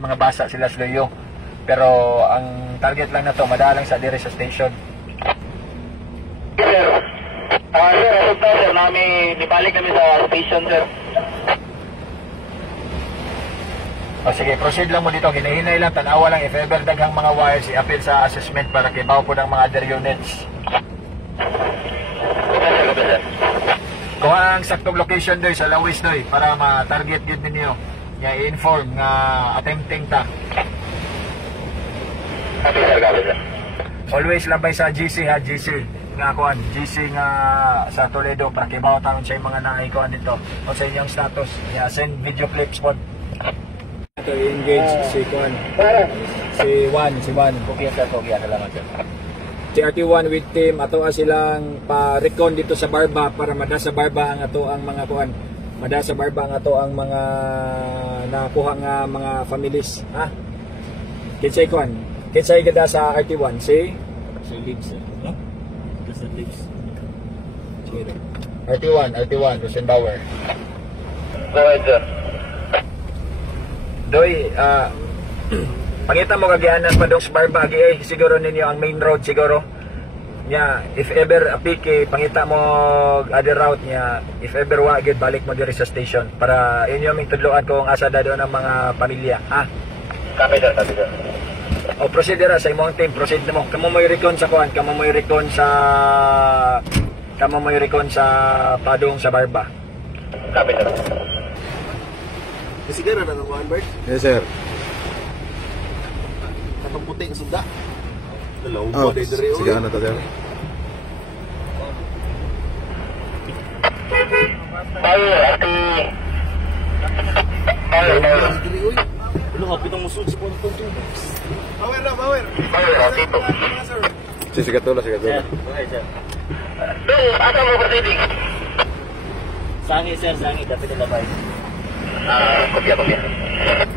mga basa sila sluyo. Pero ang target lang na to, madalang sa dire sa station. Sir, sir, ito sir, nibalik kami sa station, sir. O sige, proceed lang mo dito. Hinahinay lang, tanawa lang. If ever daghang mga wires, i-appeal sa assessment para kibaw po ng mga other units. Kung ang saktong location doy sa Lawis doy para ma-target yun ninyo. I-inform nga attempting ta. Always labay sa GC ha, GC nga kuan, GC nga sa Toledo para kibaw tanon sa mga naikuan dito o sa inyong status. Send video clips po. Ito i-engage si kuan. Si Juan. Okay salamat sir. Si RT1 with team ato silang pa-recon dito sa Barba para mada sa Barba ang ato ang mga kuan. Mada sa Barba ang ato ang mga nakuha nga mga families, ha? Kinsay kuan? Kinsay gada sa RT1 si Lips, no? Sa Lips. Sige. RT1 Rosenbauer. Go ahead, sir. Doy, pangita mo kagianan pa dong sa Barba siguro ninyo ang main road siguro. Nya, if ever apiki pangita mo other route niya, if ever wa gid balik mo diri sa station para inyo ming tudloan kung asa dadon ang mga pamilya, ha? Copy, sir. O proceed dira sa imong team, proceed mo. Kamo mo'y recon sa kuan, kamo mo'y recon sa padong sa Barba. Copy, sir. Kasi gano'n na kuhan, Bert? Yes, sir. Katong puting sunda. Dalaw Oh, ba, dito rin. sige, ano to, sir? Tayo. Ano, kapit ang musod sa pontong tubo. Power na, power! Okay po. Sige, tula. Okay, sir. Dong, asa mo proceeding? Sangi, sir. Sangi. Dapat na labay. Kopya.